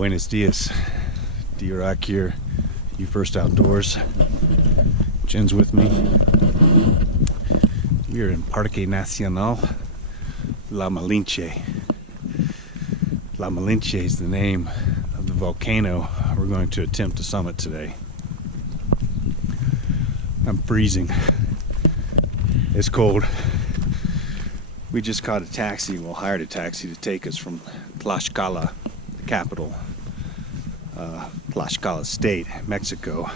Buenos dias. D-Rock here, You First Outdoors. Jen's with me. We are in Parque Nacional La Malinche. La Malinche is the name of the volcano we're going to attempt to summit today. I'm freezing. It's cold. We just caught a taxi, well, hired a taxi to take us from Tlaxcala, the capital, Tlaxcala State, Mexico.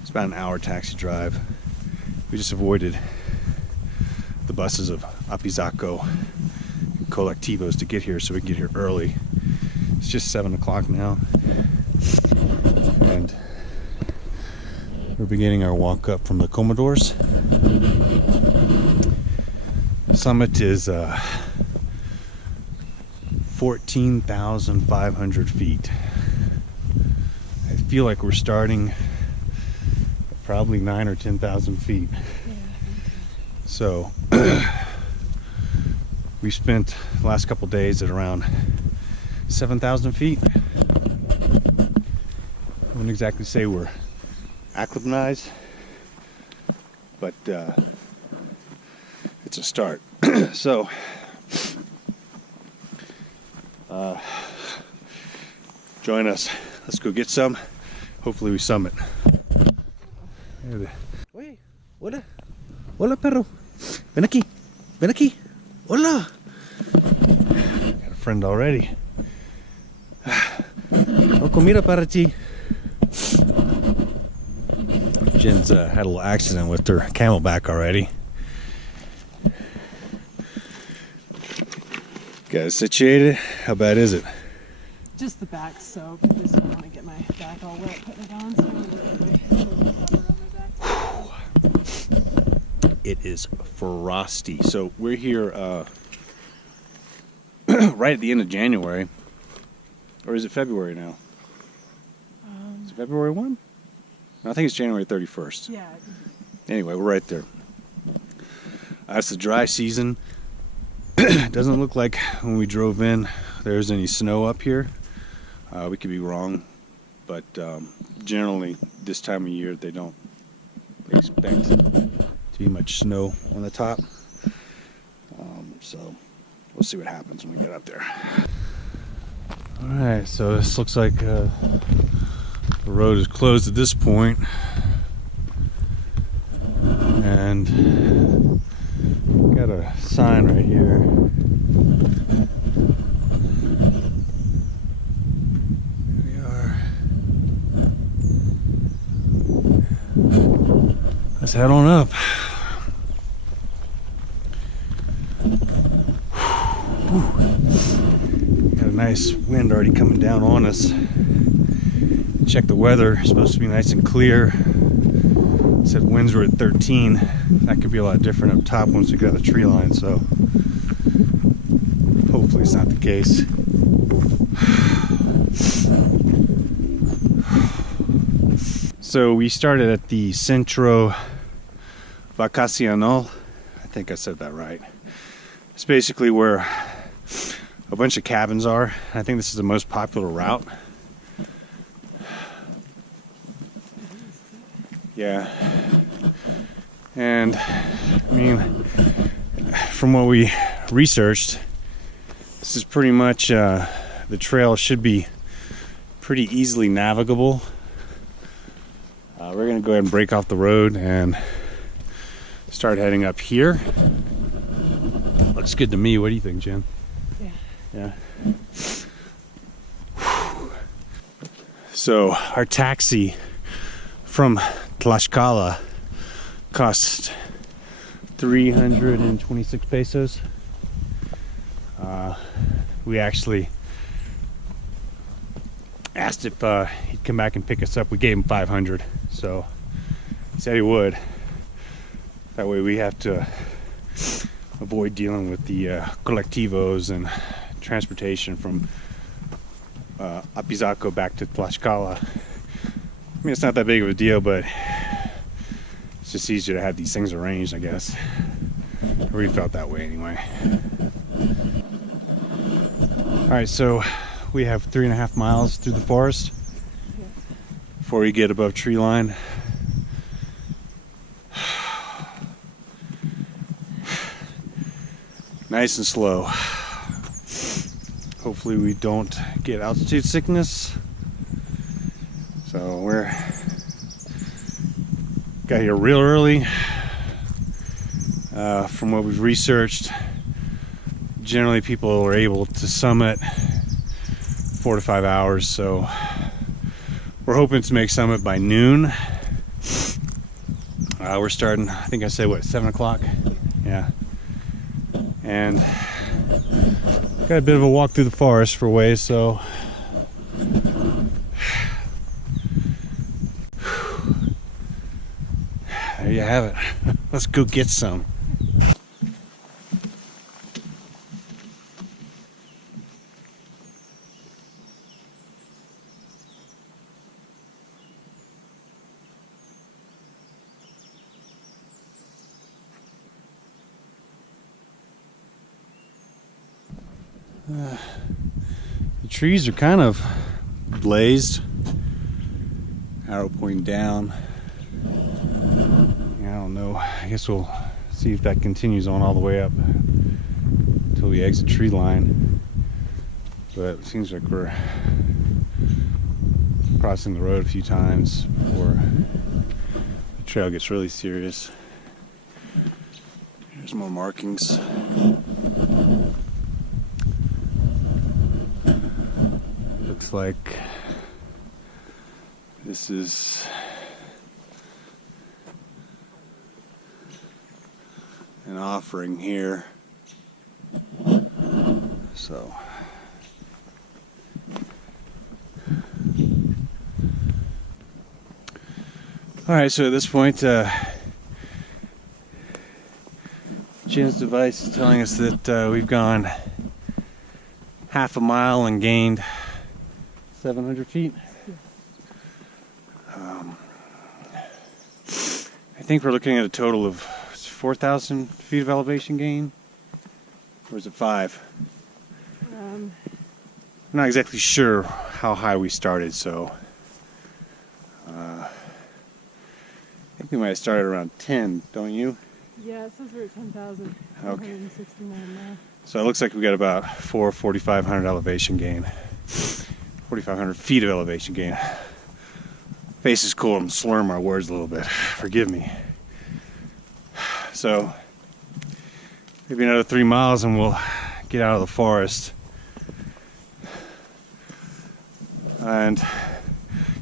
It's about an hour taxi drive. We just avoided the buses of Apizaco and colectivos to get here so we can get here early. It's just 7 o'clock now, and we're beginning our walk up from the Comodores. The summit is 14,500 feet. I feel like we're starting at probably 9,000 or 10,000 feet. Yeah. So we spent the last couple days at around 7,000 feet. I wouldn't exactly say we're acclimatized, but it's a start. So join us. Let's go get some. Hopefully we summit. Oye, hola. Hola, perro. Ven aquí. Ven aquí. Hola. Got a friend already. Oh, comida para ti. Jen's had a little accident with her camelback already. Got it situated. How bad is it? Just the back soaked. I just don't want to get my back all wet putting it on, so I'm going to put my cover on my back. It is frosty. So we're here right at the end of January. Or is it February now? Is it February 1? No, I think it's January 31st. Yeah. Anyway, we're right there. It's the dry season. It doesn't look like when we drove in there's any snow up here. We could be wrong, but generally this time of year they don't expect to be much snow on the top. So we'll see what happens when we get up there. Alright, so this looks like the road is closed at this point, and got a sign right here. Here we are. Let's head on up. Got a nice wind already coming down on us. Check the weather. It's supposed to be nice and clear. It said winds were at 13. That could be a lot different up top once we get out the tree line, so hopefully it's not the case. So we started at the Centro Vacacional. I think I said that right. It's basically where a bunch of cabins are. I think this is the most popular route. Yeah. And I mean, from what we researched, this is pretty much the trail should be pretty easily navigable. We're gonna go ahead and break off the road and start heading up here. Looks good to me. What do you think, Jen? Yeah. So our taxi from Tlaxcala cost 326 pesos. We actually asked if he'd come back and pick us up. We gave him 500, so he said he would. That way we have to avoid dealing with the colectivos and transportation from Apizaco back to Tlaxcala. I mean, it's not that big of a deal, but it's just easier to have these things arranged, I guess. We felt that way anyway. All right, so we have 3.5 miles through the forest before we get above tree line. Nice and slow. Hopefully we don't get altitude sickness. So we're got here real early. From what we've researched, generally people are able to summit 4 to 5 hours, so we're hoping to make summit by noon. We're starting, I think I said, what, 7 o'clock? Yeah. And got a bit of a walk through the forest for a ways, so there you have it. Let's go get some. The trees are kind of blazed, arrow pointing down. I don't know, I guess we'll see if that continues on all the way up until we exit tree line. But it seems like we're crossing the road a few times before the trail gets really serious. Here's more markings. Looks like this is an offering here. So all right, so at this point Jen's device is telling us that we've gone half a mile and gained 700 feet. I think we're looking at a total of 4,000 feet of elevation gain, or is it 5? I'm not exactly sure how high we started, so I think we might have started around 10, don't you? Yeah, it says we're at 10,000. Okay. 169 now. So it looks like we got about 4,500 elevation gain. 4,500 feet of elevation gain. Face is cool, I'm slurring my words a little bit. Forgive me. So, maybe another 3 miles and we'll get out of the forest. And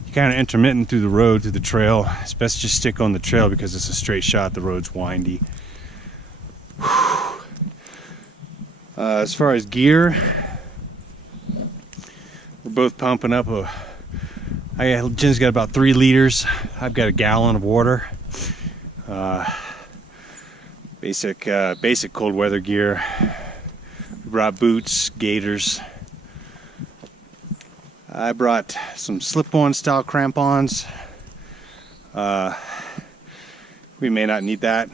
you're kind of intermittent through the road, through the trail. It's best just stick on the trail because it's a straight shot, the road's windy. As far as gear, we're both pumping up Jen's got about 3 liters. I've got a gallon of water. Basic cold weather gear. We brought boots, gaiters. I brought some slip-on style crampons. We may not need that.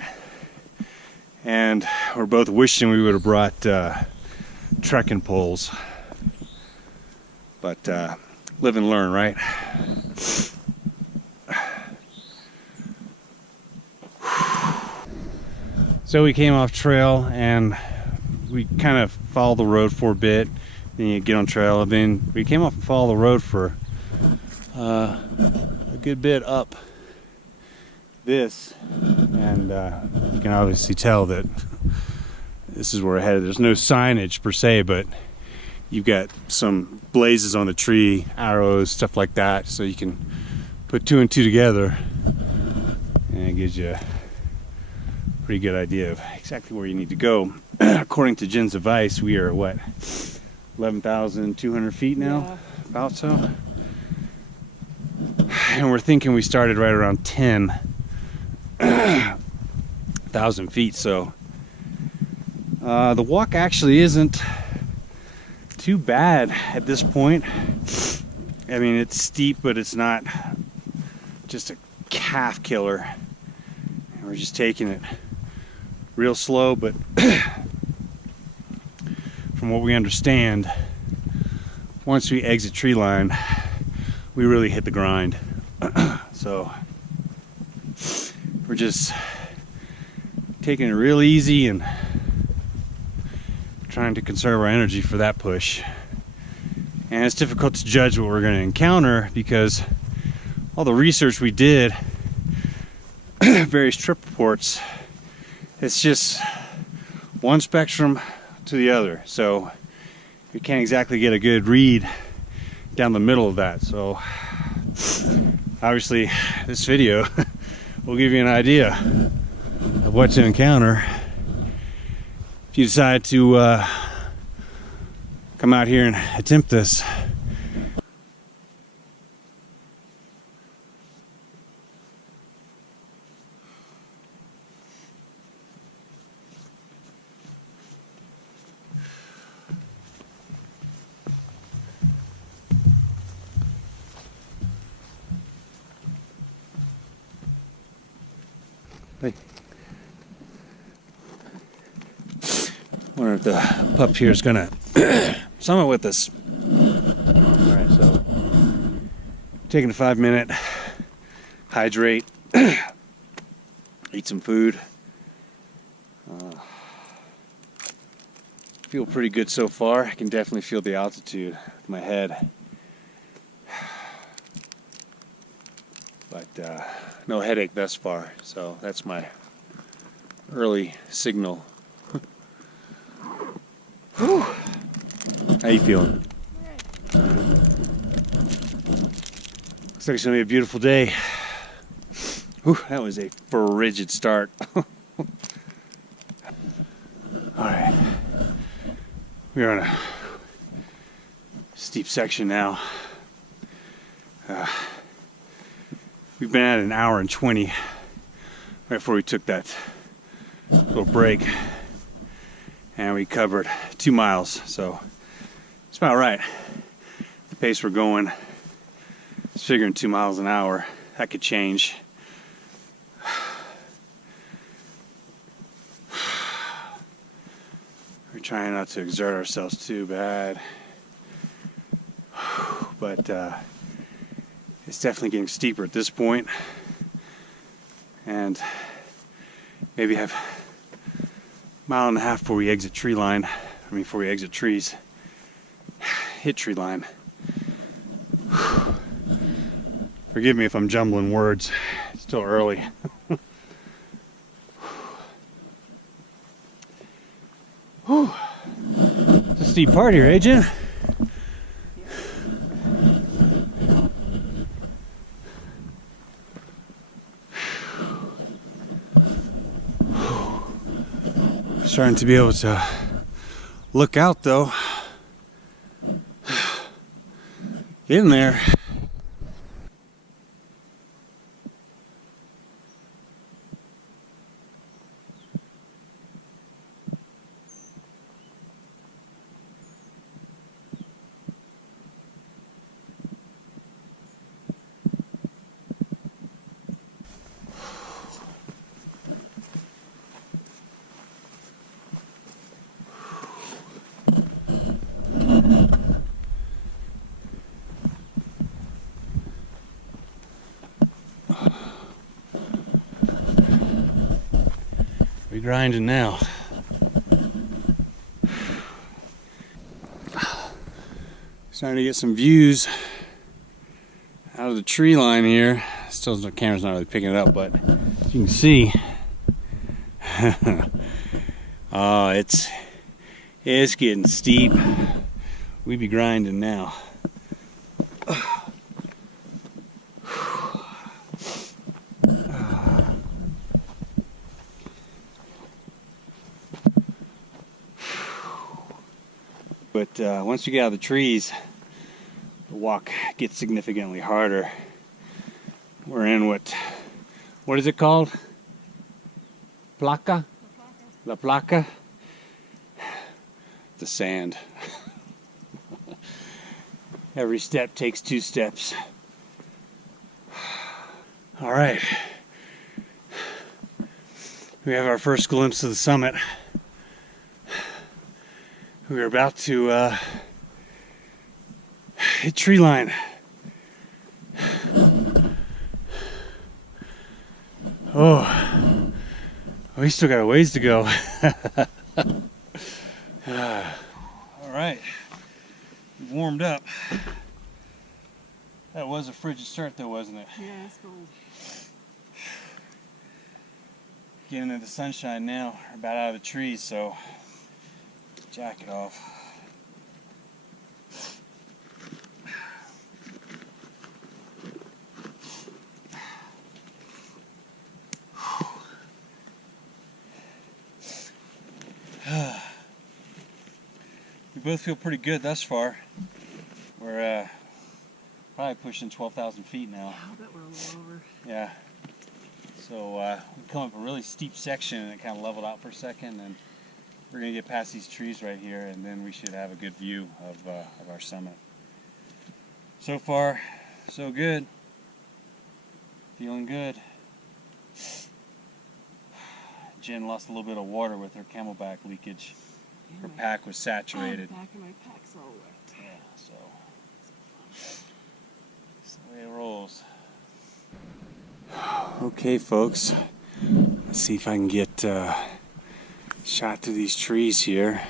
And we're both wishing we would have brought trekking poles. But live and learn, right? So we came off trail and we kind of followed the road for a bit. Then you get on trail, and then we came off and followed the road for a good bit up this, and you can obviously tell that this is where we're headed. There's no signage per se, but you've got some blazes on the tree, arrows, stuff like that, so you can put 2 and 2 together, and it gives you a pretty good idea of exactly where you need to go. According to Jen's advice, we are what, 11,200 feet now? Yeah. About so. And we're thinking we started right around 10,000 feet, so the walk actually isn't too bad at this point. I mean, it's steep, but it's not just a calf killer. And we're just taking it real slow, but from what we understand, once we exit tree line, we really hit the grind. So we're just taking it real easy and trying to conserve our energy for that push. And it's difficult to judge what we're going to encounter because all the research we did, various trip reports, it's just one spectrum to the other. So you can't exactly get a good read down the middle of that. So obviously this video will give you an idea of what to encounter if you decide to come out here and attempt this. Wonder if the pup here is gonna summit with us. All right, so taking a 5-minute hydrate, eat some food. Feel pretty good so far. I can definitely feel the altitude with my head, but no headache thus far. So that's my early signal. Whew. How you feeling? Looks like it's gonna be a beautiful day. Whew, that was a frigid start. Alright. We're on a steep section now. We've been at an hour and 20 right before we took that little break. And we covered 2 miles, so it's about right. The pace we're going, I was figuring 2 miles an hour. That could change. We're trying not to exert ourselves too bad, but it's definitely getting steeper at this point, and maybe have 1.5 miles before we exit tree line. Before we exit trees, hit tree line. Forgive me if I'm jumbling words. It's still early. It's a steep part here, Agent. Starting to be able to look out though. In there. We're grinding now. Starting to get some views out of the tree line here. Still, the camera's not really picking it up, but as you can see, oh, it's getting steep. We be grinding now. But once you get out of the trees, the walk gets significantly harder. We're in what is it called? Placa? La Placa? The sand. Every step takes 2 steps. All right. We have our first glimpse of the summit. We're about to Hit tree line. Oh, we still got a ways to go. All right, we've warmed up. That was a frigid start though, wasn't it? Yeah, it's cold. Getting into the sunshine now, we're about out of the trees, so jacket off. We both feel pretty good thus far. We're probably pushing 12,000 feet now. I bet we're a little over. Yeah. So we come up a really steep section and it kind of leveled out for a second, and we're gonna get past these trees right here, and then we should have a good view of our summit. So far, so good. Feeling good. Jen lost a little bit of water with her camelback leakage. Her pack was saturated. The back of my pack's all wet. Yeah, so that's the way it rolls. Okay, folks. Let's see if I can get a shot to these trees here.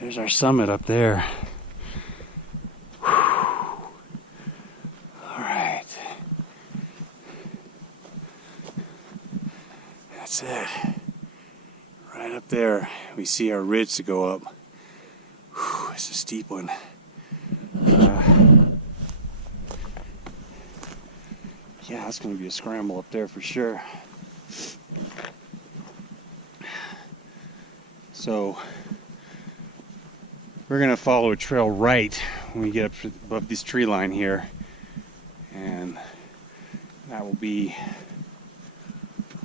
There's our summit up there. All right. That's it. Right up there, we see our ridge to go up. Whew, it's a steep one. Yeah, that's going to be a scramble up there for sure. So, we're going to follow a trail right when we get up above this tree line here. And that will be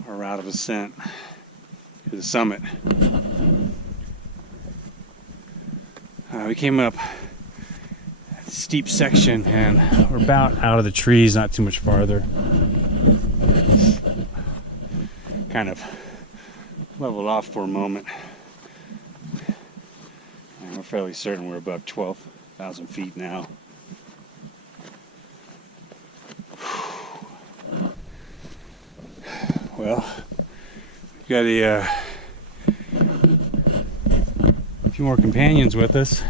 our route of ascent to the summit. We came up a steep section and we're about out of the trees, not too much farther. Kind of leveled off for a moment. And we're fairly certain we're above 12,000 feet now. Well, we've got a few more companions with us.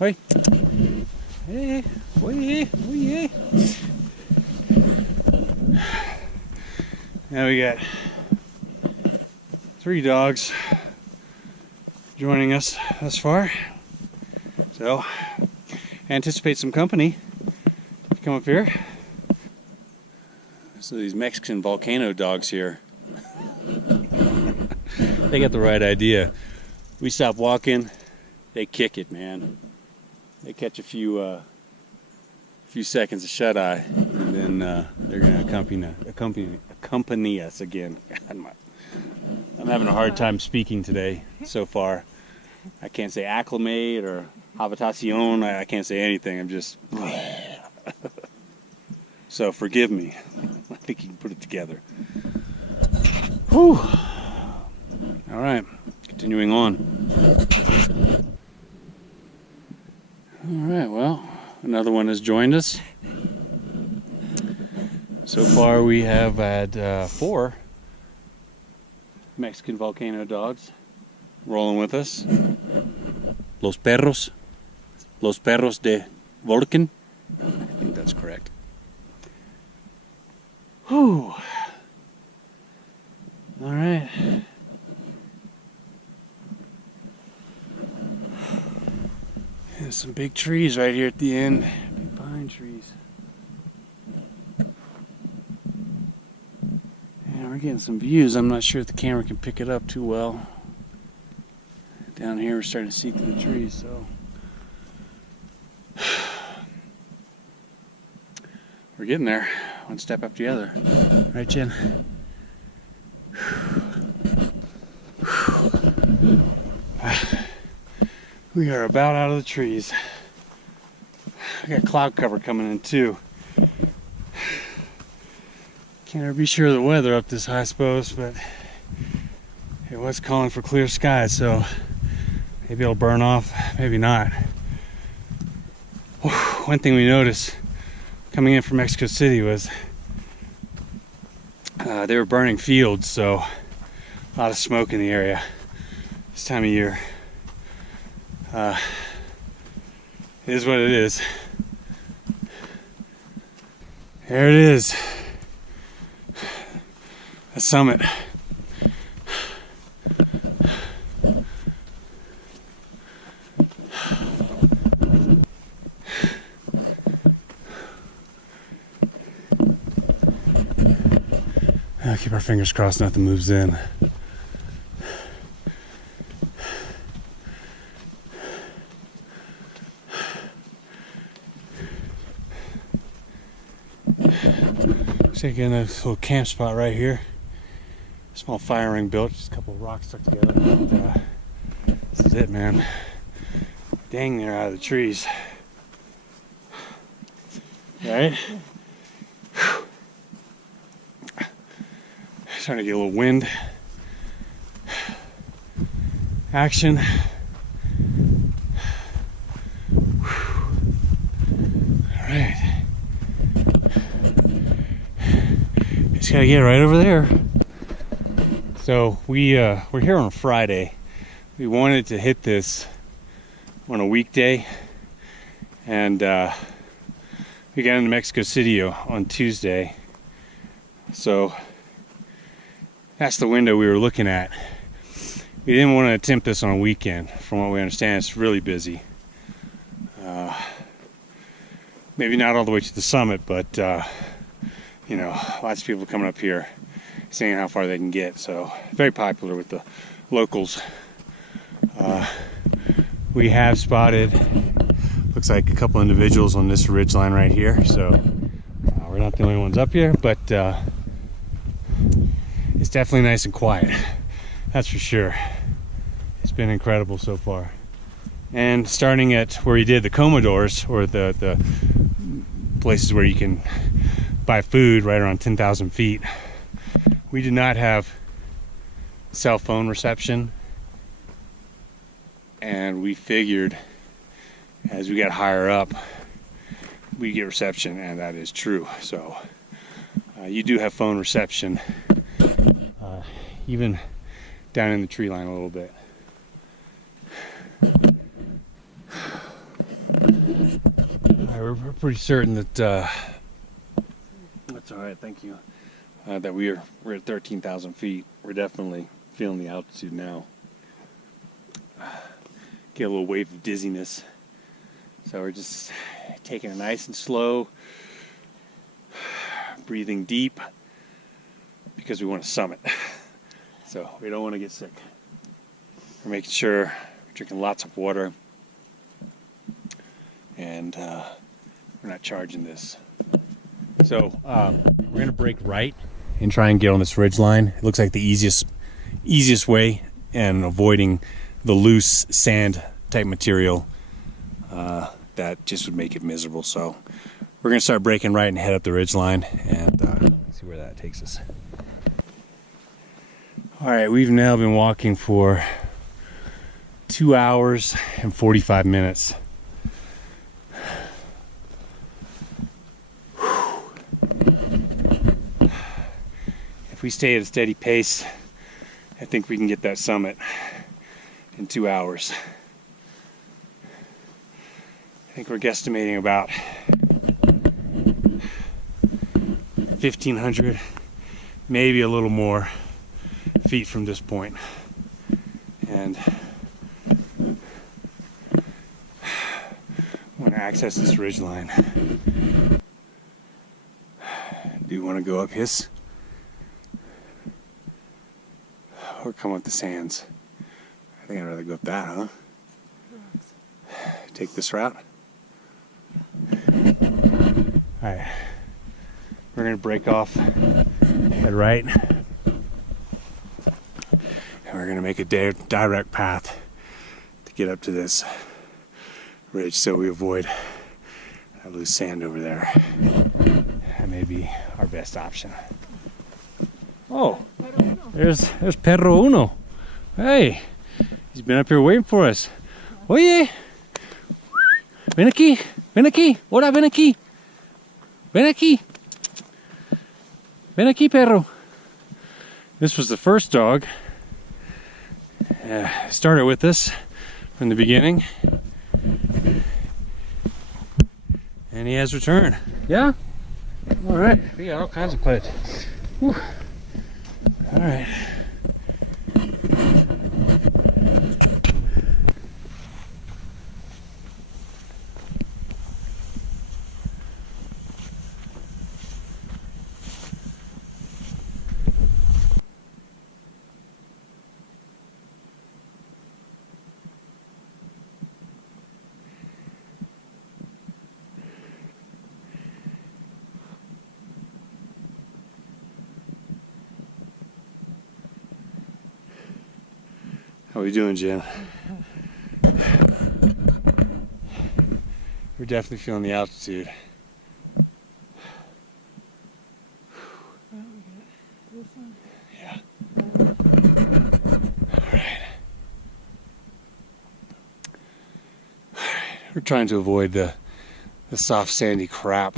Oi. Hey, oi, oi. Now we got 3 dogs joining us thus far. So, anticipate some company to come up here. So these Mexican volcano dogs here, they got the right idea. We stop walking, they kick it, man. They catch a few seconds of shut eye, and then they're gonna accompany us again. I'm having a hard time speaking today so far. I can't say acclimate or habitación. I can't say anything. I'm just. So forgive me. I think you can put it together. Whew. All right, continuing on. All right, well, another one has joined us. So far we have had 4 Mexican volcano dogs rolling with us. Los perros de Volcan. I think that's correct. Whew. All right. And some big trees right here at the end. Big pine trees. Yeah, we're getting some views. I'm not sure if the camera can pick it up too well. Down here we're starting to see through the trees, so. We're getting there. One step after the other. Right, Jen? We are about out of the trees. We got cloud cover coming in too. Can't ever be sure of the weather up this high, I suppose, but it was calling for clear skies, so Maybe it'll burn off, maybe not. One thing we noticed coming in from Mexico City was they were burning fields, so a lot of smoke in the area this time of year. It is what it is. There it is, the summit. I'll keep our fingers crossed nothing moves in. Taking a little camp spot right here. Small fire ring built, just a couple of rocks stuck together. But, this is it, man. Dang, they're out of the trees. Right? Starting to get a little wind action. All right. Just gotta get right over there. So we're here on a Friday. We wanted to hit this on a weekday, and we got into Mexico City on Tuesday. So that's the window we were looking at. We didn't want to attempt this on a weekend. From what we understand, it's really busy. Maybe not all the way to the summit, but you know, lots of people coming up here, seeing how far they can get. So very popular with the locals. We have spotted, looks like a couple individuals on this ridge line right here. So we're not the only ones up here, but it's definitely nice and quiet. That's for sure. It's been incredible so far. And starting at where he did the Comodores, or the places where you can buy food right around 10,000 feet, we did not have cell phone reception, and we figured as we got higher up we get reception, and that is true. So you do have phone reception even down in the tree line a little bit. We're pretty certain that that's all right, thank you, that we're at 13,000 feet. We're definitely feeling the altitude now. Get a little wave of dizziness, so we're just taking it nice and slow, breathing deep, because we want to summit. So we don't want to get sick. We're making sure we're drinking lots of water, and we're not charging this. So we're gonna break right and try and get on this ridge line. It looks like the easiest way, and avoiding the loose sand type material that just would make it miserable. So we're gonna start breaking right and head up the ridge line, and see where that takes us. All right, we've now been walking for 2 hours and 45 minutes. If we stay at a steady pace, I think we can get that summit in 2 hours. I think we're guesstimating about 1,500, maybe a little more feet from this point. And I want to access this ridge line. Do you want to go up his, or come up the sands? I think I'd rather go up that, huh? Take this route. Alright, we're going to break off, head right, and we're going to make a direct path to get up to this ridge, so we avoid that loose sand over there. That may be our best option. Oh, there's Perro Uno. Hey, he's been up here waiting for us. Oye, ven aquí, ven aquí, hola, ven aquí, ven aquí, ven aquí, perro. This was the first dog. Started with us from the beginning, and he has returned. Yeah? All right, we got all kinds of pets. Whew. All right. How are we doing, Jen? We're definitely feeling the altitude. Well, we got this one. Yeah. Alright. We're trying to avoid the soft sandy crap.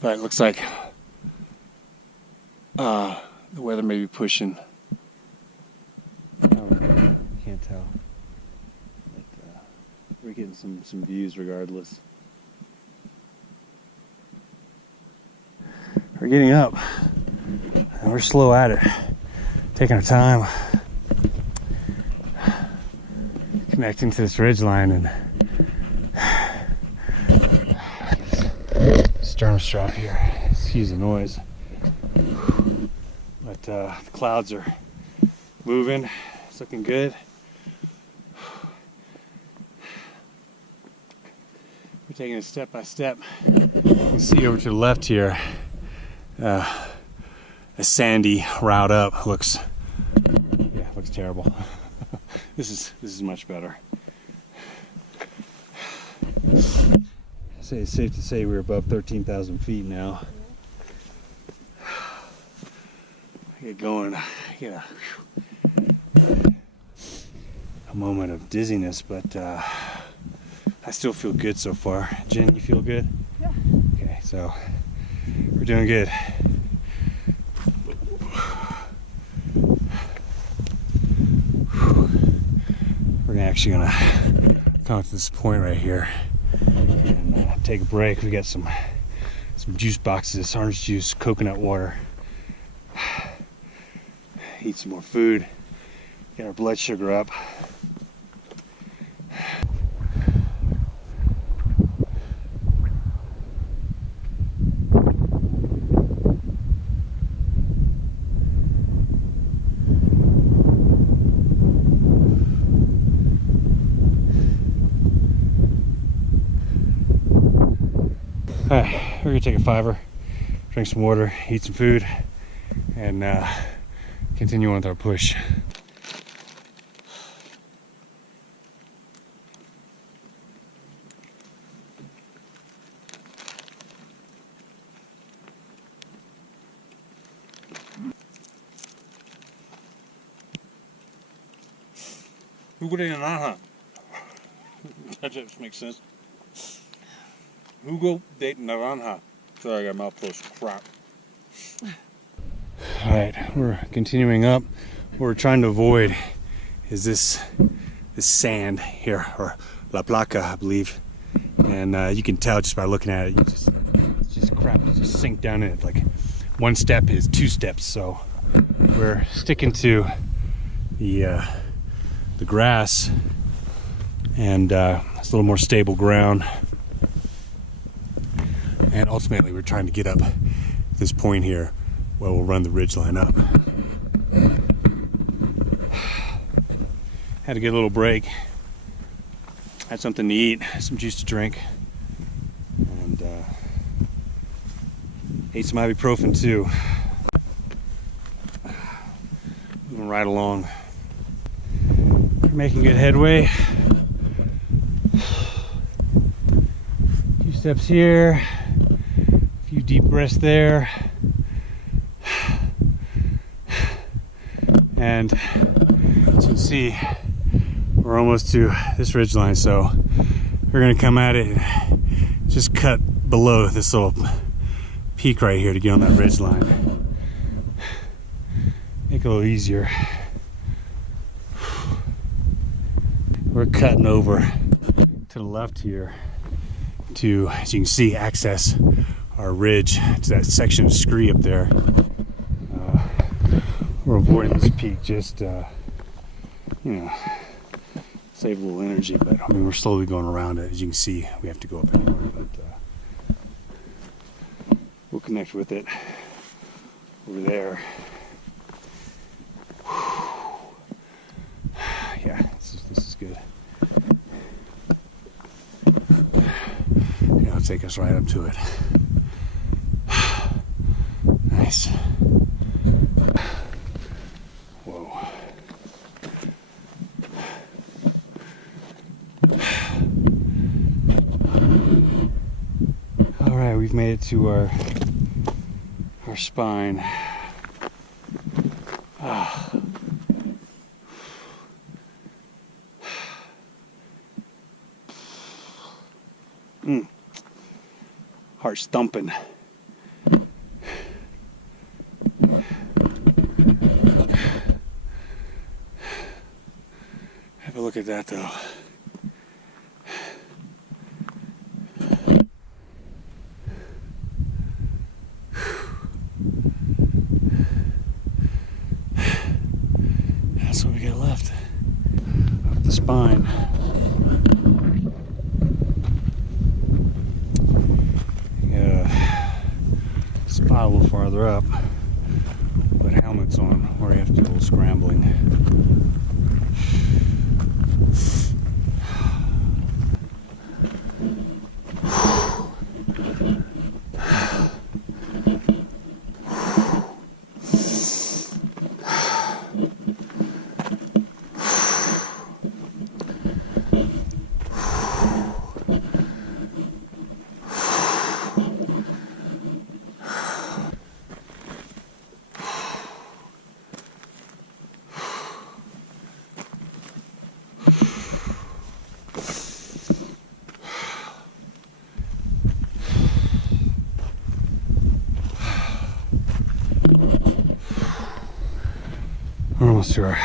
But it looks like the weather may be pushing. Can't tell. But we're getting some views regardless. We're getting up, and we're slow at it, taking our time, connecting to this ridge line, and sternum strap here. Excuse the noise. But the clouds are moving. It's looking good. We're taking it step by step. You can see over to the left here, a sandy route up looks terrible. This is much better. I'd say it's safe to say we're above 13,000 feet now. I get going. I get a moment of dizziness, but I still feel good so far. Jen, you feel good? Yeah. Okay, so we're doing good. We're actually gonna come to this point right here and take a break. We got some juice boxes, orange juice, coconut water. Eat some more food. Get our blood sugar up. Alright, we're gonna take a fiver, drink some water, eat some food, and continue on with our push. Hugo de naranja. That just makes sense. Hugo de naranja. Sorry, I got mouth full of crap. Alright, we're continuing up. What we're trying to avoid is this sand here, or La Placa, I believe. And you can tell just by looking at it, it's just crap. You just sink down in it. Like one step is 2 steps. So we're sticking to the grass, and it's a little more stable ground. And ultimately, we're trying to get up this point here where we'll run the ridgeline up. Had to get a little break. Had something to eat, some juice to drink, and ate some ibuprofen too. Moving right along. We're making good headway. A few steps here, a few deep breaths there, and As you can see, we're almost to this ridge line, so we're gonna come at it and just cut below this little peak right here to get on that ridge line. Make it a little easier. We're cutting over to the left here to, as you can see, access our ridge to that section of scree up there. We're avoiding this peak just, you know, save a little energy, but I mean, we're slowly going around it. As you can see, we have to go up anywhere, but we'll connect with it over there. Yeah, this is good. Yeah, it'll take us right up to it. Nice. Whoa. All right, we've made it to our spine. Heart thumping. Have a look at that though. That's what we got left. Up the spine. Spot a little farther up. Put helmets on where you have to do a little scrambling. We're almost to our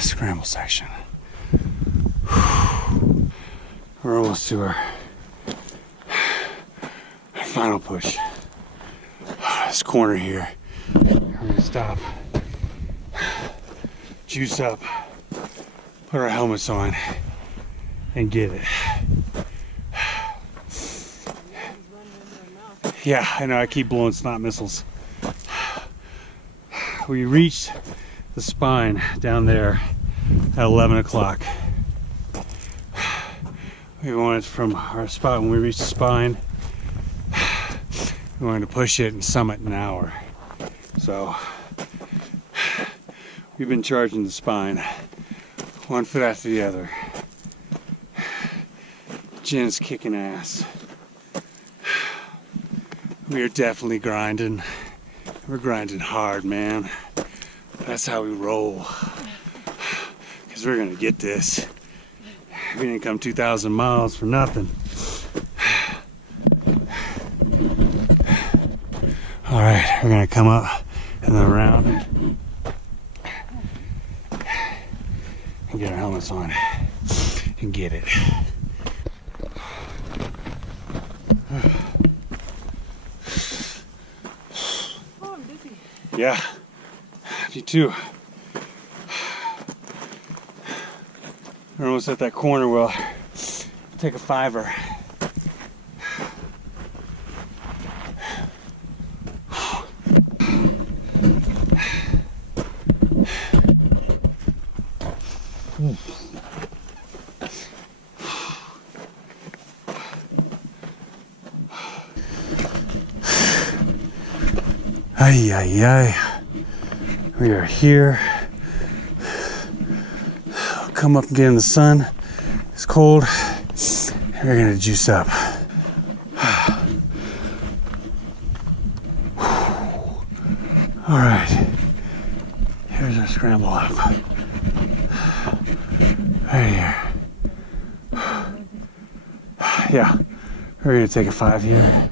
scramble section. We're almost to our final push. This corner here. We're gonna stop, juice up, put our helmets on, and get it. Yeah, I know, I keep blowing snot missiles. We reached the spine down there at 11 o'clock. We wanted from our spot, when we reached the spine, we wanted to push it and summit in an hour. So we've been charging the spine, one foot after the other. Jen's kicking ass. We are definitely grinding. We're grinding hard, man. That's how we roll. Because we're gonna get this. We didn't come 2,000 miles for nothing. All right, we're gonna come up and then around and get our helmets on and get it. Yeah, you too. We're almost at that corner. Well, take a $5. Ay, ay, ay. We are here. Come up and get in the sun. It's cold. We're gonna juice up. All right. There's our scramble up. Right here. Yeah, we're gonna take a 5 here.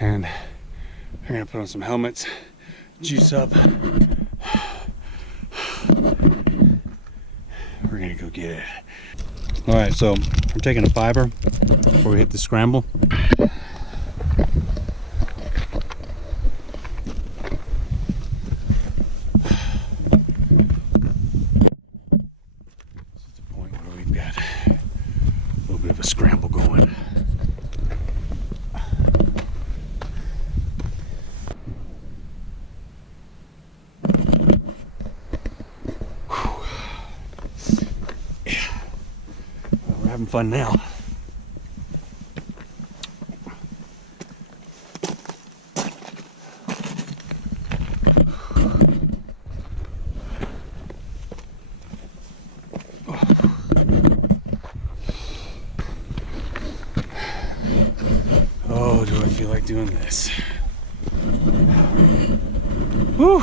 And we're gonna put on some helmets, juice up. We're gonna go get it. All right, so I'm taking a fiber before we hit the scramble. Scramble going. Yeah. Well, we're having fun now. Oh, do I feel like doing this? Whew.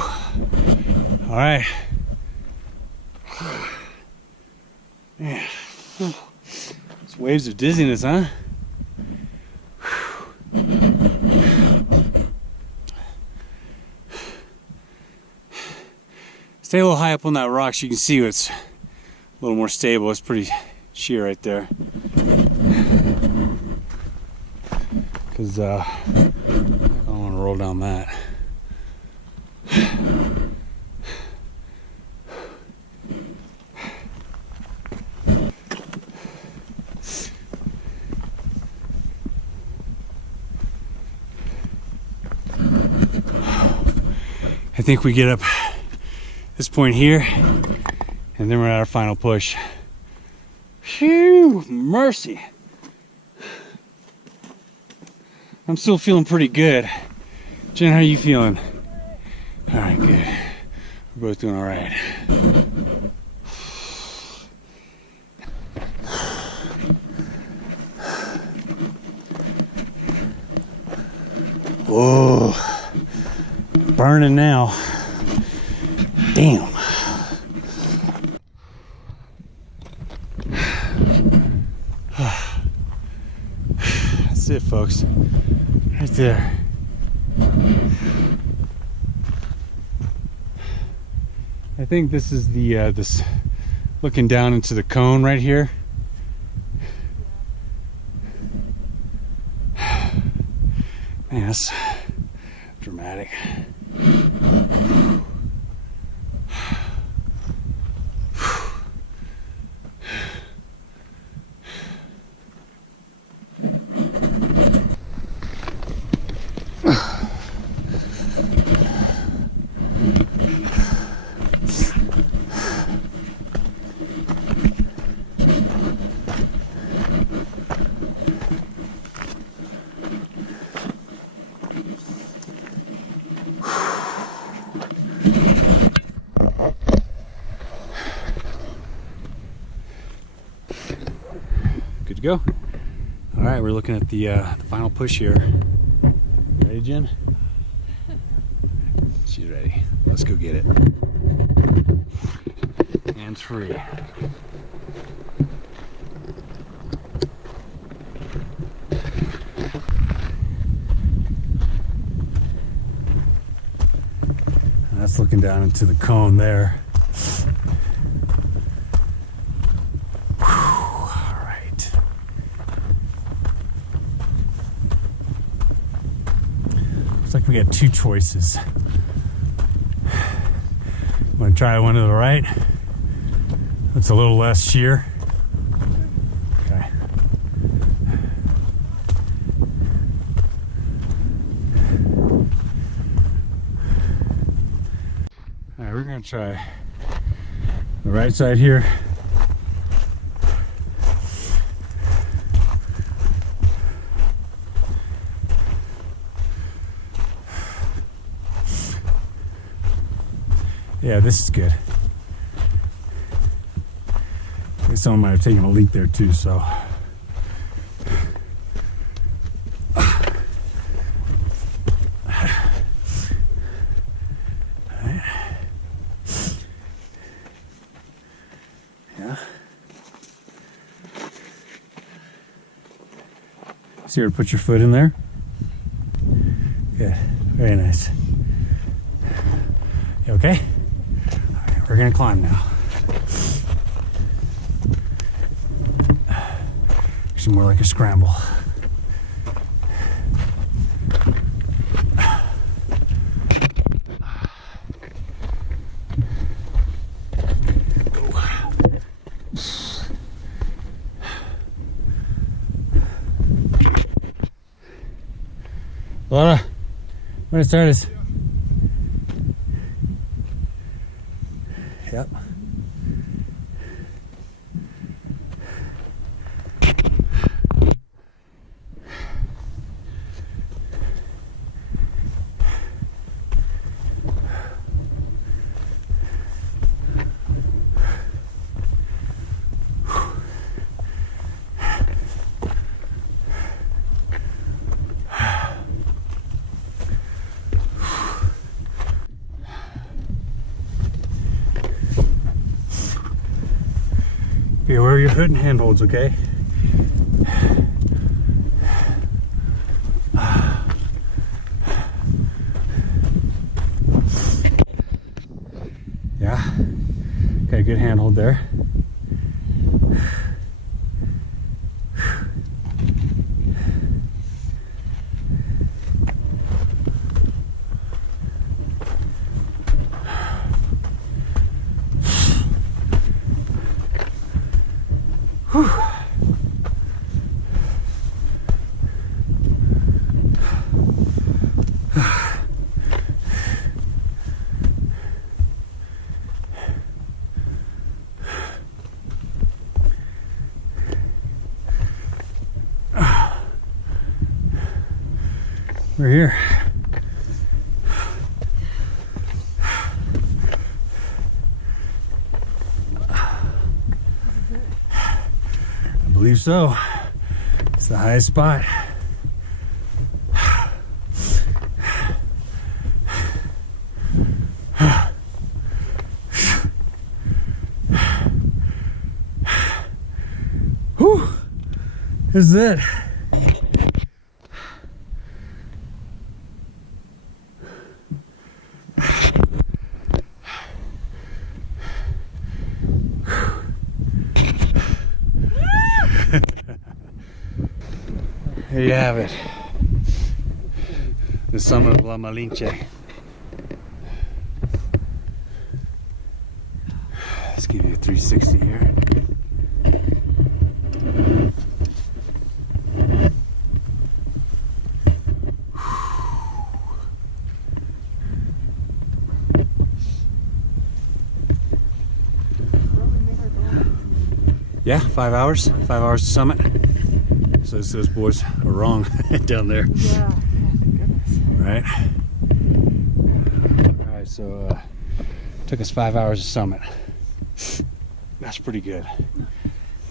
All right. Man. It's waves of dizziness, huh? Stay a little high up on that rock so you can see it's a little more stable. It's pretty sheer right there. Because I don't want to roll down that. I think we get up this point here, and then we're at our final push. Phew, mercy. I'm still feeling pretty good. Jen, how are you feeling? All right, good. We're both doing all right. Whoa, burning now. Damn. That's it, folks. Right there. I think this is the this looking down into the cone right here. Man, that's dramatic. Good to go. All right, we're looking at the final push here. You ready, Jen? She's ready. Let's go get it. Hands free. And that's looking down into the cone there. Looks like we got two choices. I'm gonna try one to the right. It's a little less sheer. Okay. All right, we're gonna try the right side here. Yeah, this is good. I think someone might have taken a leak there too, so. See where to put your foot in there. Good. Very nice. You okay? All right, we're gonna climb now. Actually, more like a scramble. Laura, buenas tardes. Yep. Be aware of your hood and handholds, okay? Yeah. Okay, good handhold there. We're here. I believe so. It's the highest spot. Whew. This is it. Here you have it, the summit of La Malinche. Let's give you a 360 here. Yeah, 5 hours. 5 hours to summit. So those boys are wrong down there. Yeah, thank goodness. Right. All right, so took us 5 hours to summit. That's pretty good.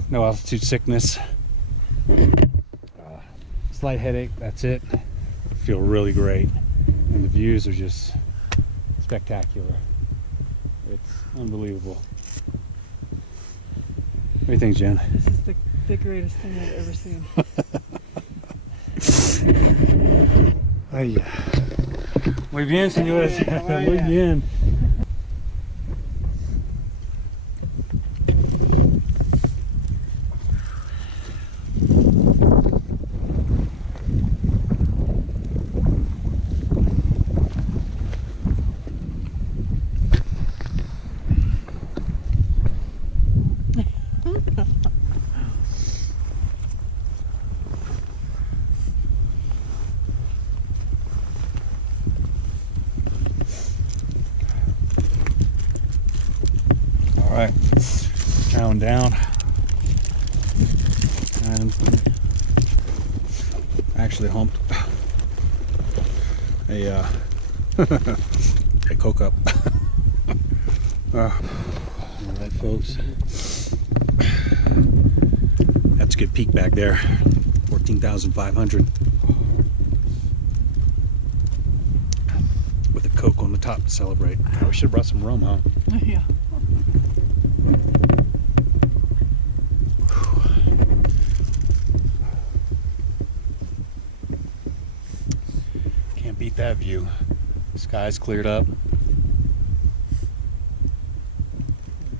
No altitude sickness. Slight headache. That's it. I feel really great, and the views are just spectacular. It's unbelievable. What do you think, Jen? This is the greatest thing I've ever seen. Ay, muy bien, señores. Muy bien. All right, chowing down, and actually humped a coke up. All right, folks, that's a good peak back there, 14,500, with a coke on the top to celebrate. Oh, we should have brought some rum, huh? Yeah. Can't beat that view. Sky's cleared up.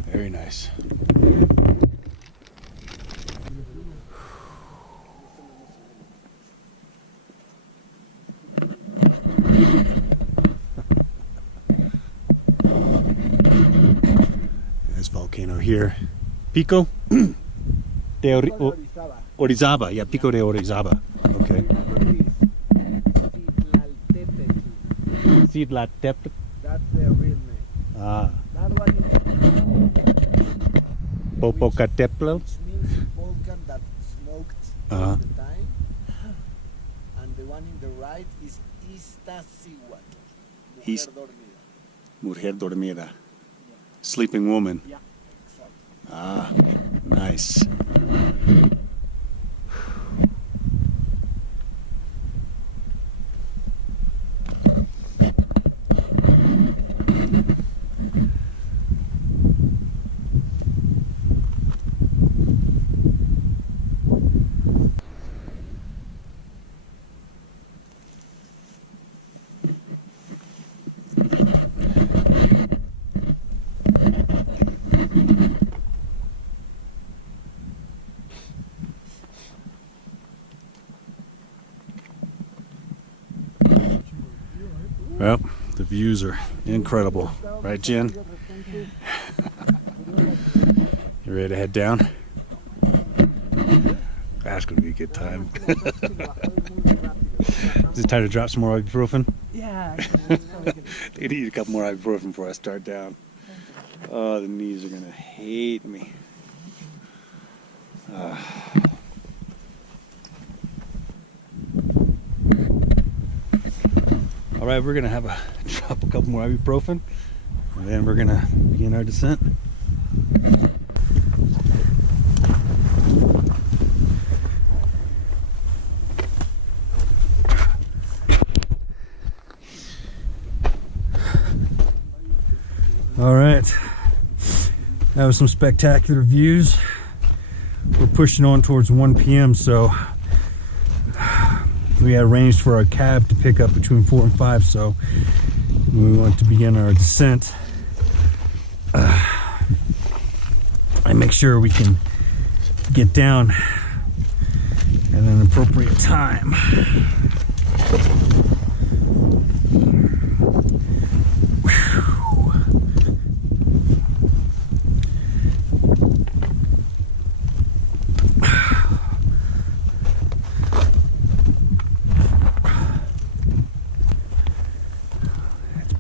Very nice. There's volcano here. Pico de Orizaba. Yeah, Pico de Orizaba. Okay. Tlaxcala. That's the real name. Ah. That one is Popocatépetl. which means volcano that smoked all the time. And the one in the right is Iztaccíhuatl. Mujer Is- dormida. Mujer dormida. Sleeping woman. Yeah, exactly. Ah, nice. Well, the views are incredible. Right, Jen? You ready to head down? That's going to be a good time. Is it time to drop some more ibuprofen? Yeah, actually, that's probably good. I need a couple more ibuprofen before I start down. Oh, the knees are going to hate me. All right, we're gonna drop a couple more ibuprofen, and then we're gonna begin our descent. All right, that was some spectacular views. We're pushing on towards 1 p.m. so we had arranged for our cab to pick up between 4 and 5, so we want to begin our descent and make sure we can get down at an appropriate time.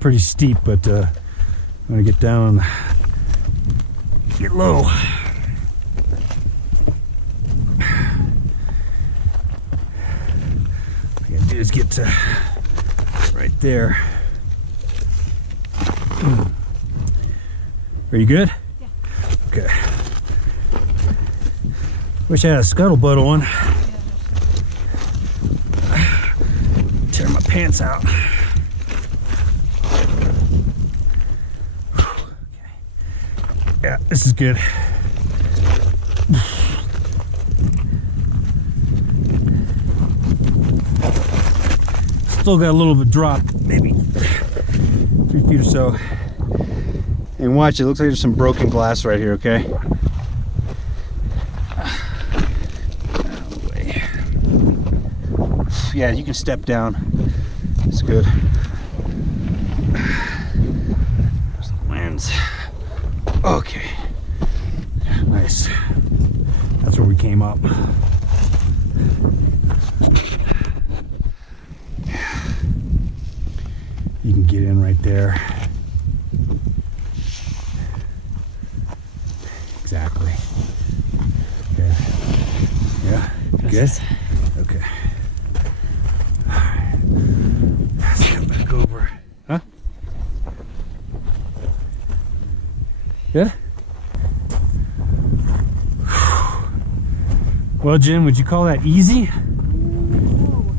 Pretty steep, but I'm gonna get down, get low. All I gotta do is get to right there. Are you good? Yeah. Okay. Wish I had a scuttlebutt on. Tear my pants out. Yeah, this is good. Still got a little bit of drop, maybe 3 feet or so. And watch, it looks like there's some broken glass right here, okay? Out of the way. Yeah, you can step down. It's good. There's the lens. Okay, nice. That's where we came up. You can get in right there. Exactly. Okay. Yeah, good? Okay. All right. Let's come back over. Huh? Good? Well, Jim, would you call that easy? No,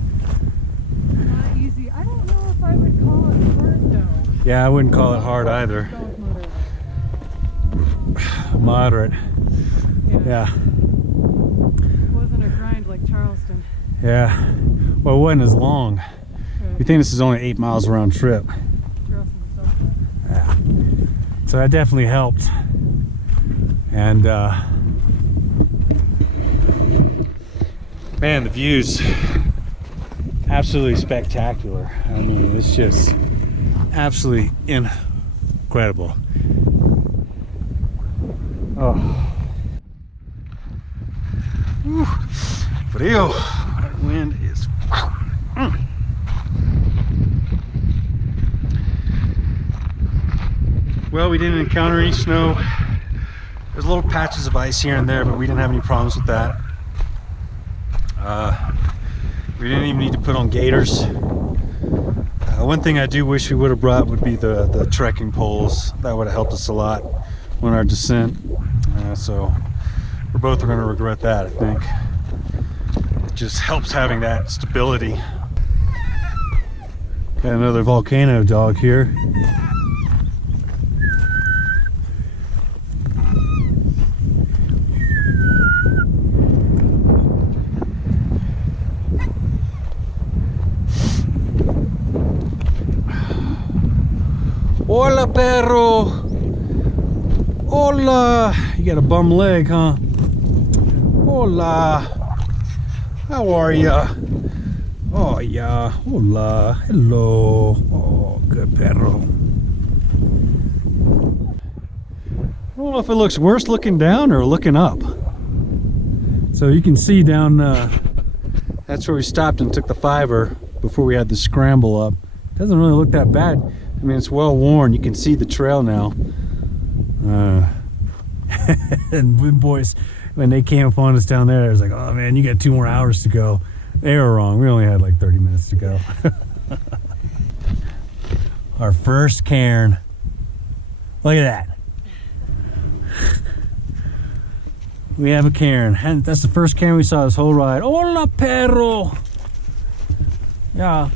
not easy. I don't know if I would call it hard though. Yeah, I wouldn't call it hard either. Go with Moderate. moderate. Yeah. It wasn't a grind like Charleston. Yeah. Well, it wasn't as long. We think this is only 8 miles round trip. Yeah. So that definitely helped. And man, the views absolutely spectacular. I mean, it's just absolutely incredible. Oh, whew. Frio. That wind is. Well, we didn't encounter any snow. There's little patches of ice here and there, but we didn't have any problems with that. We didn't even need to put on gaiters. One thing I do wish we would have brought would be the trekking poles. That would have helped us a lot on our descent. So we're both going to regret that, I think. It just helps having that stability. Got another volcano dog here. Hola, perro. Hola. You got a bum leg, huh? Hola. How are ya? Oh, yeah. Hola. Hello. Oh, good perro. I don't know if it looks worse looking down or looking up. So you can see down, that's where we stopped and took the fiver before we had the scramble up. Doesn't really look that bad. I mean, it's well worn. You can see the trail now. And when boys, when they came upon us down there, I was like, oh man, you got 2 more hours to go. They were wrong. We only had like 30 minutes to go. Our first cairn. Look at that. We have a cairn. And that's the first cairn we saw this whole ride. Hola, perro. Yeah.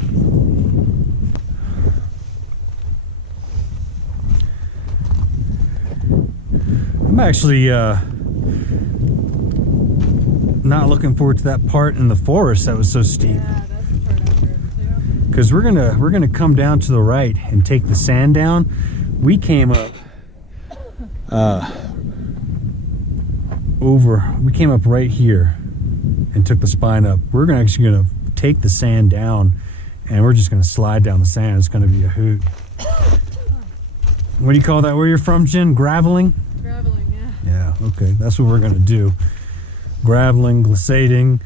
I'm actually not looking forward to that part in the forest that was so steep. Yeah, that's the part I'm afraid too. Because we're gonna come down to the right and take the sand down. We came up we came up right here and took the spine up. We're actually gonna take the sand down and we're just gonna slide down the sand. It's gonna be a hoot. What do you call that where you're from, Jen? Graveling? Graveling, yeah. Yeah, okay, that's what we're gonna do. Graveling, glissading,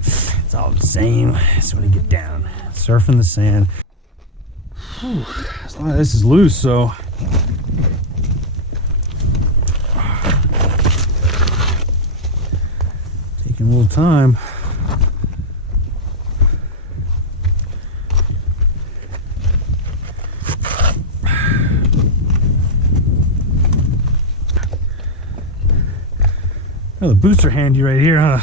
it's all the same. That's when you get down. Surfing the sand. Whew, as long as this is loose, so. Taking a little time. Oh, the boots are handy right here, huh?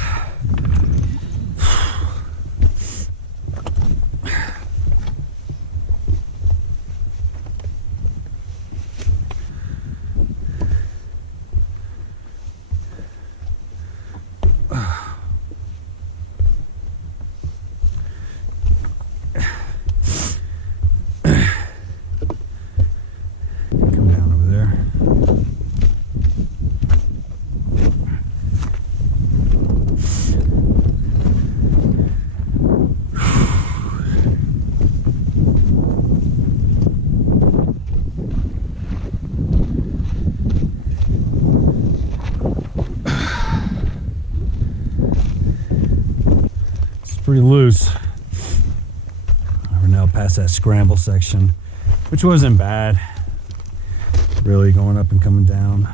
Come down over there. Pretty loose. We're now past that scramble section, which wasn't bad. Really going up and coming down.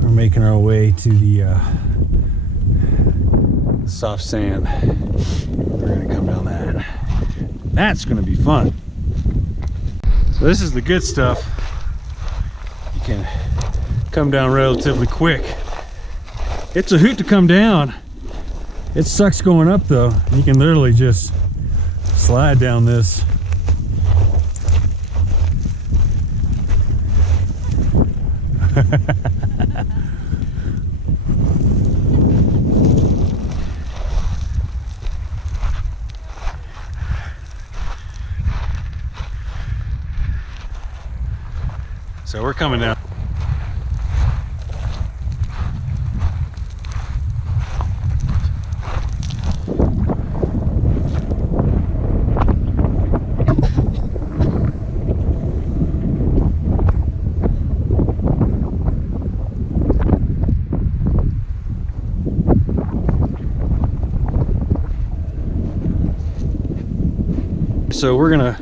We're making our way to the soft sand. We're gonna come down that. That's gonna be fun. So this is the good stuff. Can come down relatively quick. It's a hoot to come down. It sucks going up though. You can literally just slide down this. So we're coming down. So we're gonna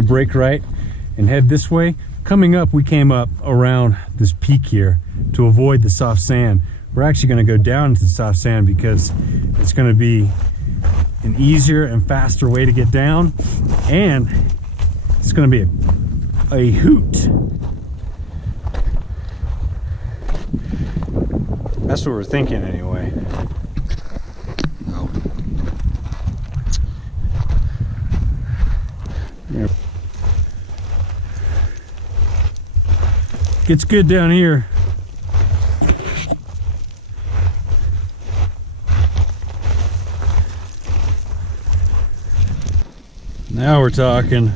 break right and head this way. Coming up, we came up around this peak here to avoid the soft sand. We're actually gonna go down to the soft sand because it's gonna be an easier and faster way to get down, and it's gonna be a hoot. That's what we're thinking anyway. Gets good down here. Now we're talking.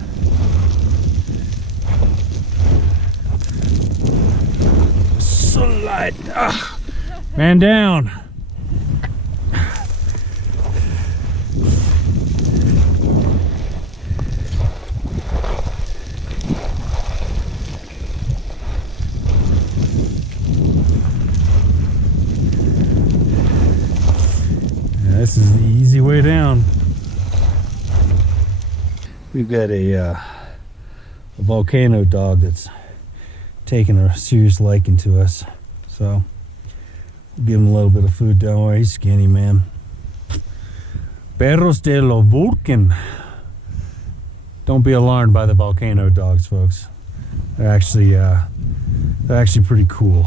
So light. Ah, man down. This is the easy way down. We've got a volcano dog that's taken a serious liking to us. So we'll give him a little bit of food. Don't worry, he's skinny, man. Perros de lo Volcan. Don't be alarmed by the volcano dogs, folks. They're actually pretty cool.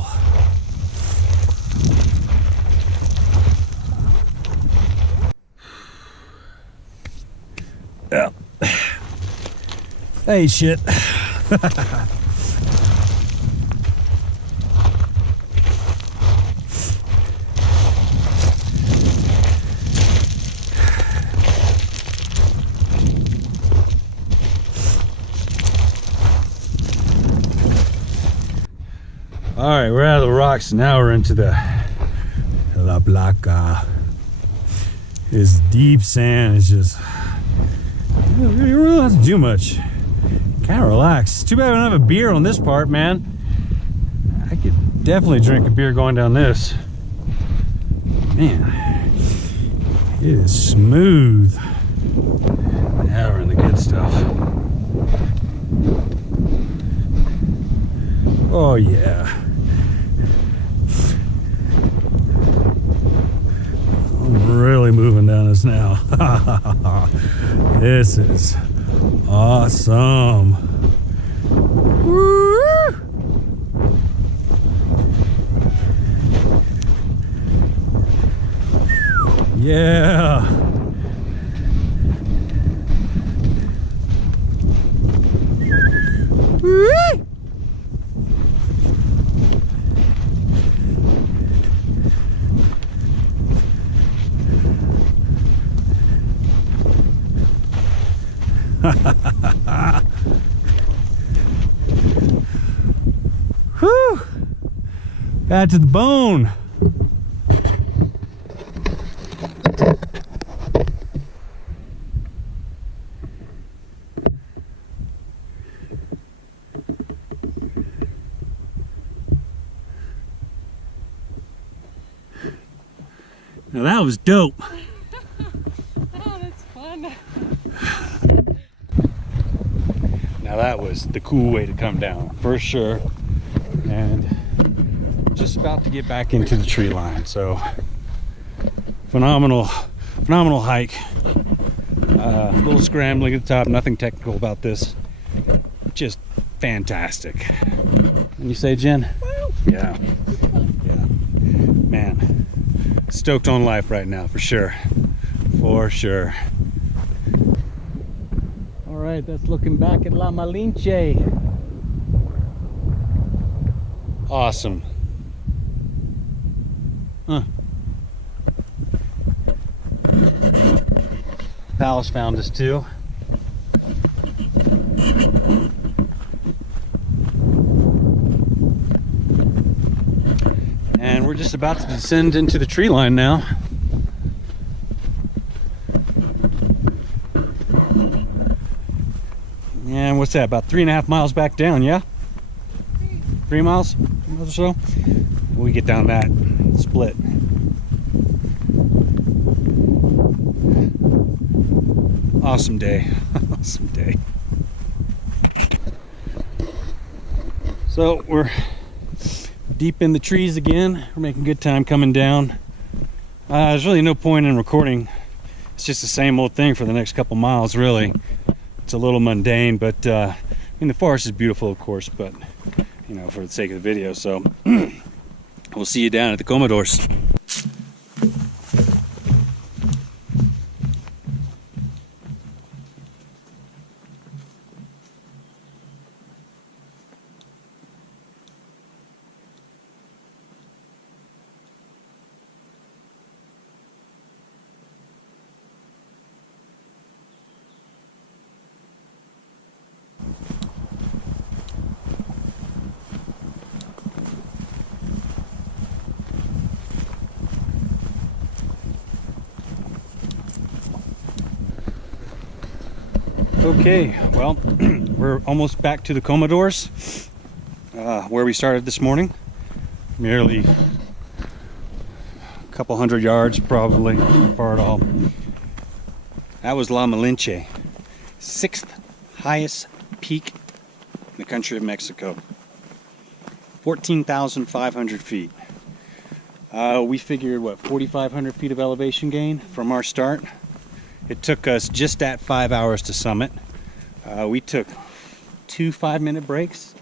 Yeah. Hey, shit. All right, we're out of the rocks. Now we're into the La Placa. It's deep sand. It's just, you really don't have to do much. Kind of relax. Too bad I don't have a beer on this part, man. I could definitely drink a beer going down this. Man, it is smooth. Now we're in the good stuff. Oh yeah. I'm really moving down this now. This is awesome. Woo! Yeah. Woo! Whew! Bad to the bone. Now that was dope. Oh, that's fun. Now that was the cool way to come down, for sure. And just about to get back into the tree line. So phenomenal hike. A little scrambling at the top, nothing technical about this. Just fantastic. And you say, Jen? Yeah. Yeah. Man, stoked on life right now, for sure. For sure. All right, that's looking back at La Malinche. Awesome. Huh. Palace found us too. we're just about to descend into the tree line now. And what's that, about 3.5 miles back down, yeah? 3 miles or so? We get down that split. Awesome day. Awesome day. So we're deep in the trees again. We're making good time coming down. There's really no point in recording. It's just the same old thing for the next couple miles, really. It's a little mundane, but I mean, the forest is beautiful, of course, but you know, for the sake of the video. So we'll see you down at the Commodores. Okay, well, we're almost back to the Commodores, where we started this morning. Merely a couple hundred yards, probably, not far at all. That was La Malinche, 6th highest peak in the country of Mexico. 14,500 feet. We figured, what, 4,500 feet of elevation gain from our start. It took us just at 5 hours to summit. We took 2 5-minute breaks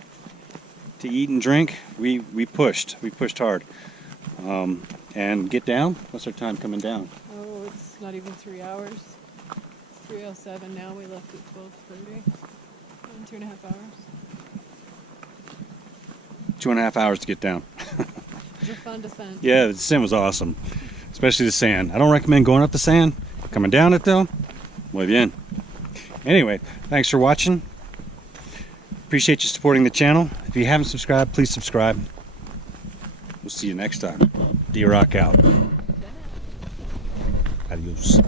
to eat and drink. We pushed hard. And get down. What's our time coming down? Oh, it's not even 3 hours. It's 3:07 now. We left at 12:30. 2.5 hours. 2.5 hours to get down. It was a fun descent. Yeah, the descent was awesome, especially the sand. I don't recommend going up the sand. Coming down it though, muy bien. Anyway, thanks for watching. Appreciate you supporting the channel. If you haven't subscribed, please subscribe. We'll see you next time. D-Rock out. Adios.